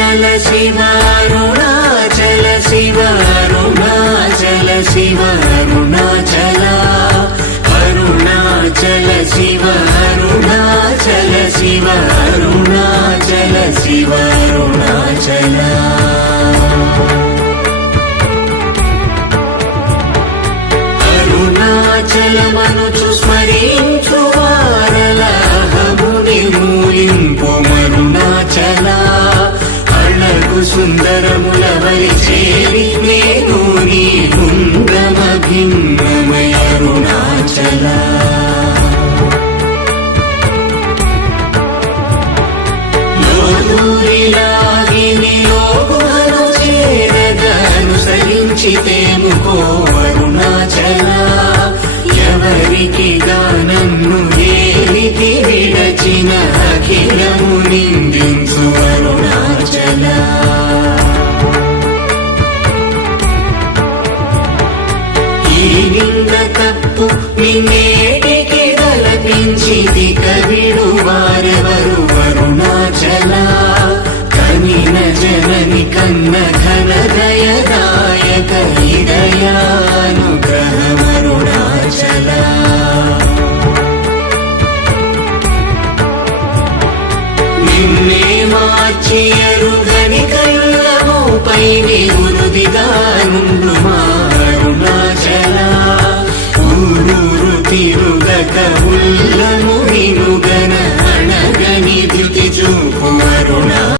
అరుణాచల శివ అరుణాచల శివ అరుణాచల శివ అరుణాచల అరుణాచల శివ అరుణాచల శివ అరుణాచల శివ అరుణాచల అరుణాచలమనుచు స్మరించు వారలహముని మూయింపు మరుణాచల అళగు సుందరముల వరి చేరి నేను నీ బృందమ భిన్నమయ అరుణాచల లోదూరిలాగిని లోగుహను చేరగనుసరించితేముకో అరుణాచల ఎవరికి గానన్ను ఏలికి విడచిన అఖిలము నిందించు అరుణాచల ఈ నింద తప్పు నిన్నేటికి తలపించిది కవిడు వారెవరు అరుణాచల కనిన జనని కన్న ఘన దయదాయక హృదయానుగ్రహమరుణాచల నిన్నే మార్చి